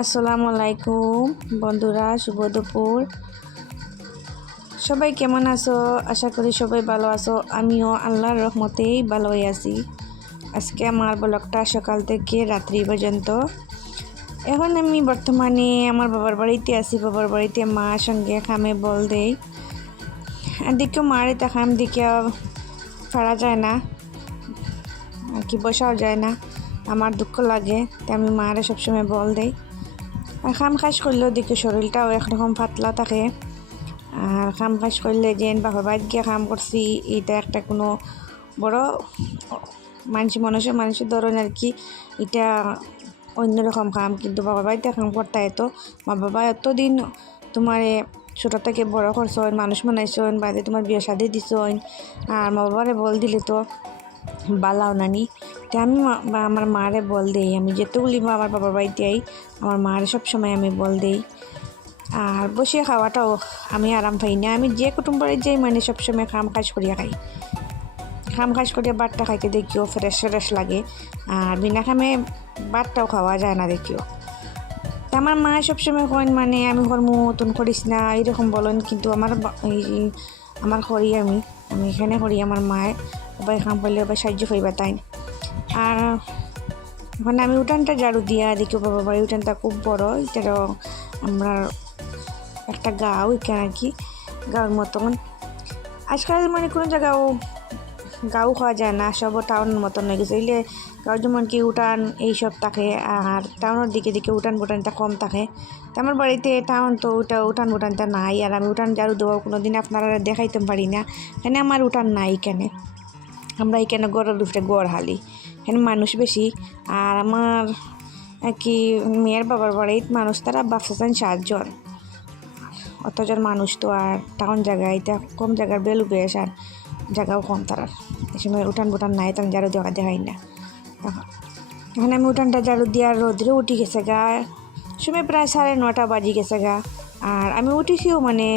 আসসালামু আলাইকুম বন্ধুরা, শুভ দুপুর। সবাই কেমন আছো? আশা করি সবাই ভালো আছো। আমিও আল্লাহর রহমতেই ভালোই আছি। আজকে আমার ব্লগটা সকাল থেকে রাত্রি পর্যন্ত। এখন আমি বর্তমানে আমার বাবার বাড়িতে আছি। বাবার বাড়িতে মার সঙ্গে খামে বল দেই। এদিকেও মার এটা খাম দিকে পারা যায় না, আর কি বসাও যায় না। আমার দুঃখ লাগে, তাই আমি মারে সবসময় বল দেই। আর খাম খাস করলেও দেখি শরীরটাও একরকম পাতলা থাকে। আর খাম খাস করলে যেন বাবার বাড়িতে গিয়ে কাম করছি, এটা একটা কোনো বড় মানুষের ধরনের আর কি। এটা অন্যরকম কাম, কিন্তু বাবার বাড়িতে কাম করতে তো মা বাবা এতদিন তোমার ছোটো থেকে বড় করছেন, মানুষ বানাইছেন, বাড়িতে তোমার বিয়ে শাদি দিছেন। আর মা বাবারে বল দিলে তো বালাও নানি। তাই আমি আমার মারে বল দেই। আমি যেতেগুলি আমার বাবার বাড়িতে আই, আমার মারে সবসময় আমি বল দেই। আর বসে খাওয়াটাও আমি আরাম পাই না। আমি যে কুটুম বাড়িতে যাই মানে সবসময় খাম খাস করিয়া খাই। খাম খাস করিয়া বাটটা খাইতে দেখিও ফ্রেশ ফ্রেশ লাগে। আর বিনা খামে বাটটাও খাওয়া যায় না দেখিও। তা আমার মা সবসময় কন মানে আমি কর্ম মতন করিস না এরকম বলেন, কিন্তু আমার করি আমি এখানে করি। আমার মায়ের সবাই খাম পাইলে সবাই সাহায্য করিবা তাই। আর ওখানে আমি উঠানটা ঝাড়ু দিয়া দেখি বাবা বাড়ি উঠানটা খুব বড়। এটারও আমরা একটা গাঁও এখানে আর কি, গাঁওর মতন। আজকাল মানে কোনো জায়গাও গাঁও খাওয়া যায় না, সব টাউনের মতন হয়ে গেছে। এলে গাঁও যেমন কি উঠান এইসব থাকে, আর টাউনের দিকে দিকে উঠান বুটানটা কম থাকে। তো আমার বাড়িতে টাউন তো উঠান বুটানটা নাই। আর আমি উঠান ঝাড়ু দেওয়া কোনো দিন আপনারা দেখাইতে পারি না, এখানে আমার উঠান নাই। এখানে আমরা এখানে গড়ের উপরে গড় হালি, এখানে মানুষ বেশি। আর আমার কি মেয়ের বাবার বাড়ির মানুষ তারা বাচ্চাছেন 7 জন। অতজন মানুষ তো আর টাউন জায়গায় এটা কম জায়গার বেলু বেশ, আর জায়গাও কম তারার। এই সময় উঠান বুটান নাই, তখন ঝাড়ু দেওয়া দেখাই না। এখন আমি উঠানটা ঝাড়ু দিয়ে রোদ্রে উঠি গেছে গা, সময় প্রায় 9:30 বাজি গেছে গা। আর আমি উঠেছিও মানে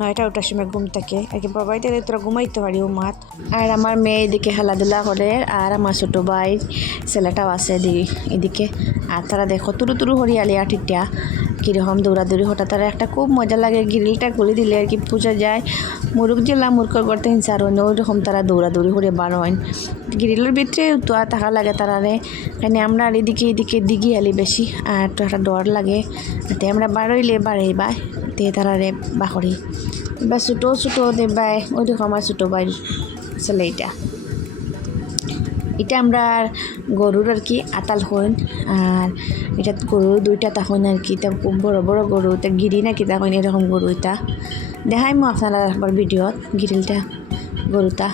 9টা ওঠার সময় ঘুম থেকে আর কি। বাবাইতে তোরা ঘুমাইতে পারি ও মাত। আর আমার মেয়ে এদিকে খেলাধুলা করে, আর আমার ছোটো ভাই ছেলেটাও আছে এদিকে। আর তারা দেখো তুরু তুরু হরিয়ালি আটিটা কীরকম দৌড়াদৌড়ি হঠাৎ। তারা একটা খুব মজা লাগে, গ্রিলটা খুলে দিলে আর কি পূজা যায়। মুরুখ জেলা মুরুখ করতে হিংসার হয় ওই রকম তারা দৌড়াদৌড়ি করে বার হয়। গ্রিলের ভিতরে তো থাকা লাগে তারারে, এখানে আমরা আর এদিকে দিঘি আলি বেশি। আর তো একটা ডর লাগে, তে আমরা বাড়ইলে বাড়াইবা তে তারারে বাকরি বা ছোটো দেবাই। ওই রকম আমার ছোটো ভাই ছেলে এটা আমরা গরুর আর কি আতাল হইন। আর এটা গরু 2টা তখন আর কি, তা খুব বড় বড় গরু, তা গিরি নাকি তখন এরকম গরু। এটা দেখাই মো আপনারা একবার ভিডিওত গিরিলটা গরুটা।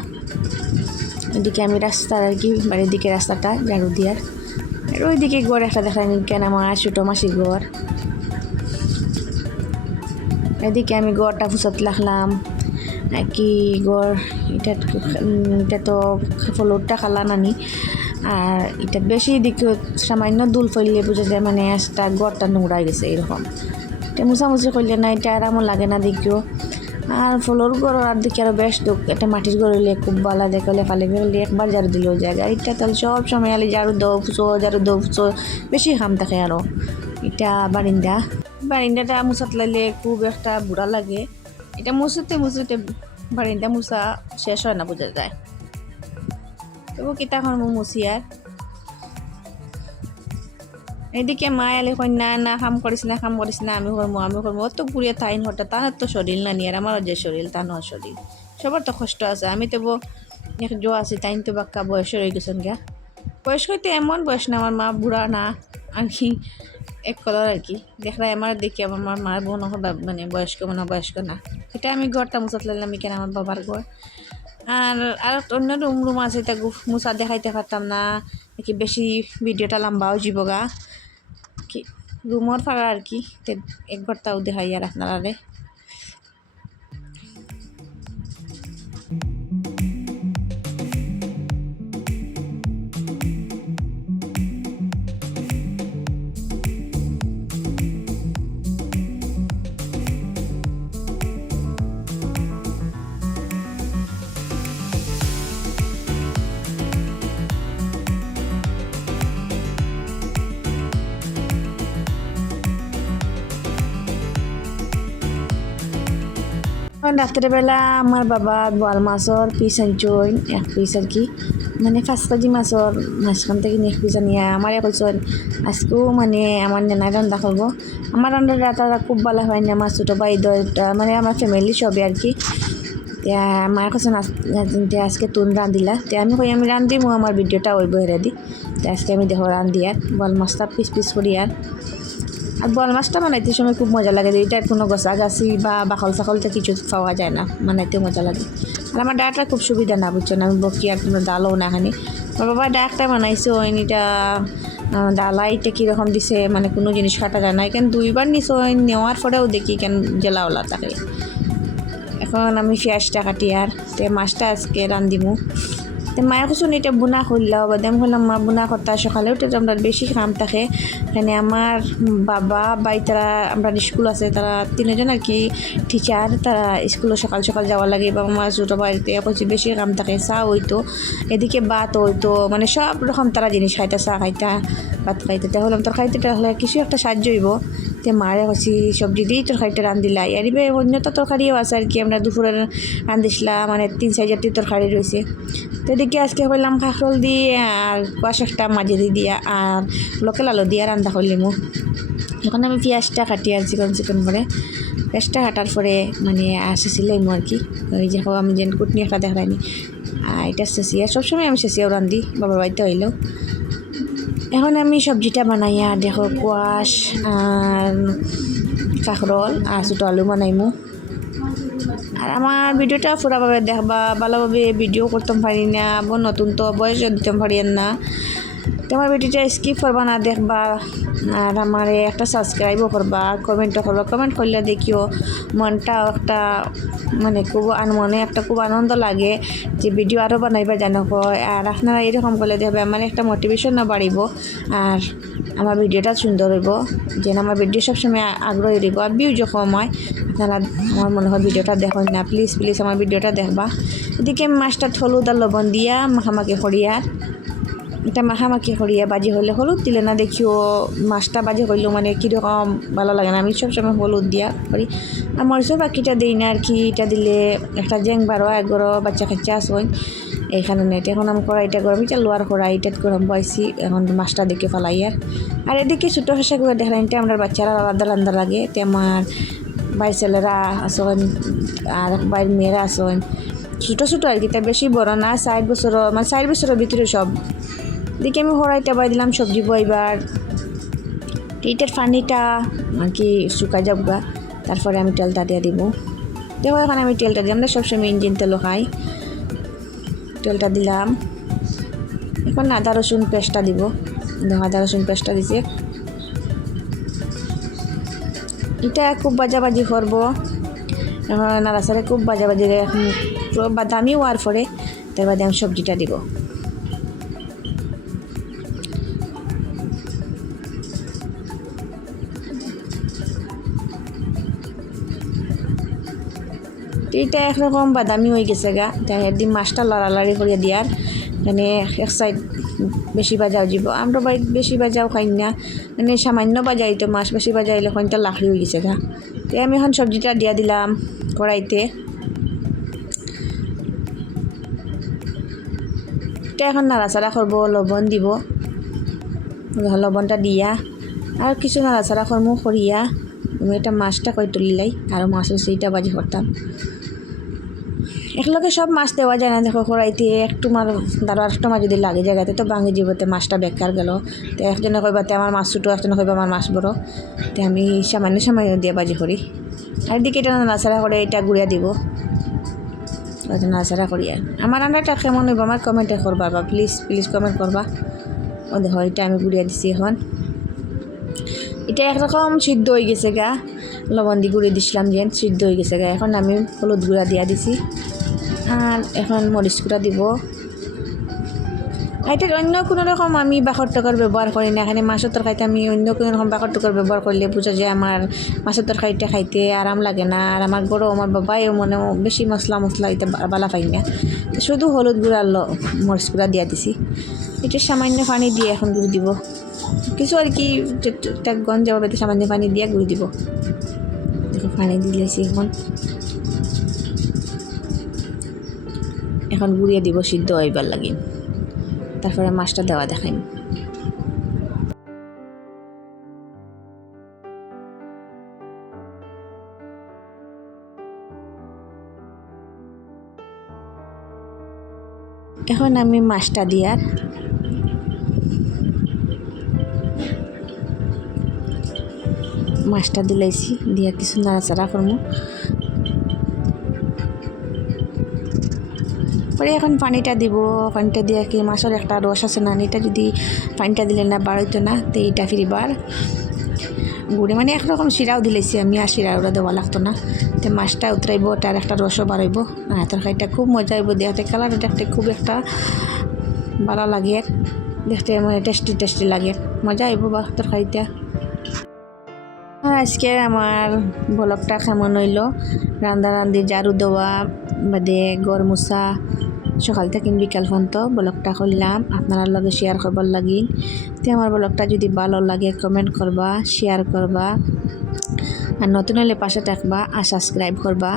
এদিকে আমি রাস্তার আর কি বাড়ির দিকে রাস্তাটা ঝাড়ু দিয়ার। আর ওইদিকে গড় একটা দেখাই কেন আমার ছোটো মাসির গড়। এদিকে আমি গড়টা ফুসাত লাগলাম কি গড়। এটা তো ফ্লোরটা খালা নানি। আর এটা বেশি দিকে সামান্য দুল ফেললে বুঝা যায় মানে একটা গড়টা নোংরা গেছে এরকম। এটা মুছামুছি করলে না এটা আরামও লাগে না দেখিও। আর ফ্লোর গড় আর দেখি আরও বেশ দুঃখ। এটা মাটির গড় হইলে খুব ভালো দেখলে ফালে ফেললে একবার ঝাড়ু দিলেও জায়গা। এটা তাহলে সব সময় আলি ঝাড়ু দাও ফুচো বেশি খাম থাকে। আরও এটা বারিন্দাটা মুছাত লাগলে খুব একটা বুড়া লাগে। এটা মুছতে বারিন্দা মুছা শেষ হয় না বোঝা যায়। তবু কিতাখন মুছি। আর এদিকে মা এলে কন্যা না কাম করিস না আমি করবো তো পুড়িয়ে তাইন হঠাৎ। তাহার তো শরীর না নিয়ে, আর আমারও যে শরীর তা নয় শরীর। সবার তো কষ্ট আছে। আমি তো এক জো আছি, তাইন তো বাক্কা বয়স হয়ে গেছেন গা। বয়স হইতে এমন বয়স না, আমার মা বুড়া না আর কি, এক কলার আর কি। দেখলাই আমার দেখি আমার মার বোন মানে বয়স্ক না। এটা আমি ঘরটা মুছাত লাগলাম কেন আমার বাবার ঘর। আর অন্য রুম আছে, এটা মুছা দেখাইতে পারতাম না কি, বেশি ভিডিওটা লম্বাও যাবগা কি। রুমর ফাঁকা আর কি, এক ঘরটাও দেখাই আর আপনারা। রাত্রেবেলা আমার বাবা বোয়াল মাছর পিস আনছেন, এক পিস আর কি, মানে 5 কেজি মাছর মাঝখান থেকে এক পিস আনিয়া আমারে কইছেন আজকেও মানে আমার নেনাই রান্না করবো। আমার রান্নার রাতারা খুব ভালো হয় না, আমার ছোটো ভাই দয়টা মানে আমার ফ্যামিলি সবে আর কি। তিয়া মার কাছে আজকে তুন রান্ধিলা, তে আমি কই আমি রান্ধিমু, আমার ভিডিওটা ওই বহেরে দিই। তো আজকে আমি দেখো রান্ধি আর বল মাছটা পিস পিস করি আর বল মাছটা বানাইতে সময় খুব মজা লাগে, এটার কোনো গাছি বা বাকল সাকলতে কিছু পাওয়া যায় না, বানাইতে মজা লাগে। আর আমার ডাটা খুব সুবিধা না বুঝছো না, আমি বকি আর তোমরা ডালও না খানি। আমার বাবা ডাকটা বানাইছে ওই এটা ডালাইটা কীরকম দিছে, মানে কোনো জিনিস কাটা যায় না, এখানে 2বার নিছে ওই নেওয়ার পরেও দেখি কেন জেলাওলা থাকে। এখন আমি পেঁয়াজটা কাটি আর তে মাছটা আজকে রান্ধিমু। তো মায়ের কুসুন এটা বুনা করলাম, বাদে আমি বললাম মা বুনা করতে সকালে উঠে আমরা বেশি কাম থাকে এখানে। আমার বাবা বাই তারা আমরা স্কুল আছে, তারা 3জন আর কি টিচার, তারা স্কুলে সকাল সকাল যাওয়ার লাগে। বা আমার ছোটো বাড়িতে কিছু বেশি কাম থাকে, চা হইতো এদিকে ভাত হইতো, মানে সব রকম তারা জিনিস খাইতে, চা খাইতা ভাত খাইতে। তাহলে তোর খাইতে হলে কিছু একটা সাহায্য হইব। তে মারে হচ্ছি সবজি দিয়েই তরকারিটা রান্ধিলা, এরিবে অন্য তো তরকারিও আছে আর কি, আমরা দুপুরে রান্ধিছিলাম, মানে 3-4 জাতীয় তরকারি রয়েছে। তো এদিকে আজকে হইলাম কাঁকরোল দিয়ে আর কুয়াশ একটা মাঝে দিয়া আর লোকেল আলু দিয়ে রান্না করলিমু। এখন আমি পেঁয়াজটা কাটি আর চিকন করে, পেঁয়াজটা কাটার পরে মানে শেষিলাম আর কি, ওই যে আমি যেন কুটনি একটা দেখাইনি এটা শেষিয়া, সবসময় আমি শেষিয়াও রান্ধি বাবার বাড়িতে হইলেও। এখন আমি সবজিটা বানাইয়া দেখো কুয়াশ আর কাঁকরোল আর ছোটো আলু বানাইমু। আর আমার ভিডিওটা পুরাভাবে দেখবা, ভালোভাবে ভিডিও করতে পারি না, নতুন তো বয়স দিতে পারি না, তোমার ভিডিওটা স্কিপ করবা না, দেখবা। আর আমার একটা সাবস্ক্রাইবও করবা, কমেন্টও করবা, কমেন্ট করলে দেখিও মনটা একটা মানে খুব মনে একটা খুব আনন্দ লাগে যে ভিডিও আরও বানাইবা জানো হয়। আর আপনারা এরকম করলে দেখবে আমার একটা মোটিভেশনও বাড়িব আর আমার ভিডিওটা সুন্দর হইব, যেন আমার ভিডিও সবসময় আগ্রহী রইব। আর ভিউ যখন হয় আপনারা আমার মনে হয় ভিডিওটা দেখেন না, প্লিজ প্লিজ আমার ভিডিওটা দেখবা। এদিকে মাছটা হলুদ আর লবণ দিয়া মাখামাখি করিয়ার এটা মাখামাখি করিয়া বাজি হলে হলুদ দিলে না দেখিও মাছটা বাজি হইলেও মানে কীরকম ভালো লাগে না, আমি সবসময় হলুদ দিয়া করি। আর মরিচের বাকিটা দিই না আর কি, এটা দিলে একটা জেং বারো এগারো বাচ্চা কাচ্চা আসবেন এইখানে নেই। এখন আমি কড়াইটা গরম, এটা লোয়ার কড়াইটা গরম পাইছি, এখন মাছটা দেখে ফেলাই আর এদিকে ছোটো হাঁসাগুলো দেখলাম এটা আমার বাচ্চারা আলাদা আলাদা লাগে। তো আমার ভাই ছেলেরা আসেন আর বাইরের মেয়েরা আসেন, ছোটো ছোটো আর কি, তা বেশি বড় না, 4 বছর মানে 4 বছরের ভিতরে সব। দেখি আমি কড়াইটা বাই দিলাম সবজি বইবার, এইটার পানিটা আর কি শুকাই যাবগা, তারপরে আমি তেলটা দিয়ে দিব। দেখো এখন আমি তেলটা দিলাম, সবসময় ইঞ্জিন তেলও খাই, তেলটা দিলাম। এখন আদা রসুন পেস্টটা দিব, দেখো আদা রসুন পেস্টটা দিছে। এটা খুব বাজাবাজি করবো, নাড়াচাড়া খুব বাজাবাজি বাদামি হওয়ার পরে তার বাদে আমি সবজিটা দিব। এইটা একরকম বাদামি হয়ে গেছে গা, তাই একদিন মাছটা লড়ালড়ি করে দিয়ার মানে এক সাইড বেশি বাজাও যাব। আমরা বাড়িতে বেশি বাজাও খাই না, মানে সামান্য বাজাই, তো মাছ বেশি বাজাইলে ওখানটা লাখড়ি হয়ে গেছে গা। তাই আমি এখন সবজিটা দিয়া দিলাম কড়াইতে। এটা এখন নাড়াচাড়া করবো, লবণ দিব, লবণটা দিয়া আর কিছু নাড়াচাড়া করবো করিয়া আমি এটা মাছটা কই তুলিলাই আর মাছের সেইটা বাজি করতাম। একলগে সব মাছ দেওয়া যায় না, দেখো কড়াইতে একটু মার দাঁড়ো আরেকটু মাছ যদি লাগে জায়গাতে তো ভাঙে যাবতে মাছটা বেকার গেল। তো একজনে কইবাতে আমার মাছ ছোটো, একজনে কইবা আমার মাছ বড়, তো আমি সামান্য সামান্য দিয়ে বাজি করি। আর এদিকে এটা নাড়াচাড়া করে এটা গুঁড়িয়া দিব, নাড়াচাড়া করি। আর আমার রান্নাটা কেমন হইব আমার কমেন্টে করবা, বা প্লিজ প্লিজ কমেন্ট করবা। ও দেখো এটা আমি গুঁড়িয়া দিছি, এখন এটা একরকম সিদ্ধ হয়ে গেছে গা, লবণ দিয়ে গুঁড়ি দিছিলাম যেন সিদ্ধ হয়ে গেছে গা। এখন আমি হলুদ গুঁড়া দিয়া দিছি আর এখন মরিচ গুঁড়া দিব। এটার অন্য কোনো রকম আমি বাখর টকর ব্যবহার করি না, এখানে মাছের তরকারিতে আমি অন্য কোনো রকম বাখর টকর ব্যবহার করলে বুঝা যায় আমার মাছের তরকারিটা খাইতে আরাম লাগে না। আর আমার বড় আমার বাবাও মনে বেশি মশলা এটা বালা পাই না, শুধু হলুদ গুঁড়া মরিচ গুঁড়া দিয়া দিছি। এটা সামান্য পানি দিয়ে এখন গুঁড়ি দিব, কিছু আর কি গঞ্জ যাবে, সামান্য পানি দিয়ে গুঁড়ি দিব। দেখো পানি দিয়েছি এখন, এখন গুড়িয়ে দিব সিদ্ধ হইবার লাগি, তারপরে মাছটা দেওয়া দেখাইম। এখন আমি মাছটা দিয়ার মাছটা দিলাইছি, দিয়া কিছু নাড়াচাড়া করবো। পরে এখন পানিটা দিব, পানিটা দিয়ে কি মাছের একটা রস আছে না, এটা যদি পানিটা দিলে না বার হইতো না, তো এইটা ফিরিবার গুড়ি মানে একরকম শিরাও দিলেছি আমি, আর শিরা ওরা দেওয়া লাগতো না। তো মাছটা উতরাইব, তার একটা রসও বাড়াইব, তরকারিটা খুব মজা হইব, দেখতে কালার দেখতে খুব একটা ভালো লাগে, দেখতে মানে টেস্টি টেস্টি লাগে, মজা হইব বা তরকারিটা। আজকে আমার ব্লগটা কেমন হইল, রান্দি ঝাড়ু দেওয়া বাদে ঘর মোছা, সকাল থেকে বিকাল পর্যন্ত ব্লগটা করলাম আপনার লগে শেয়ার করবার লাগি। তো আমার ব্লগটা যদি ভালো লাগে কমেন্ট করবা, শেয়ার করবা, আর নতুন হলে পাশে থাকবা আর সাবস্ক্রাইব করবা।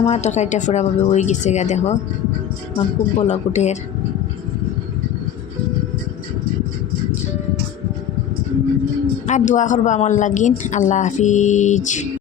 আমার তরকারিটা পুরাভাবে হয়ে গেছে গা, দেখো আমার খুব বলক উঠের। আর দোয়া করবা আমার লাগিন। আল্লাহ হাফিজ।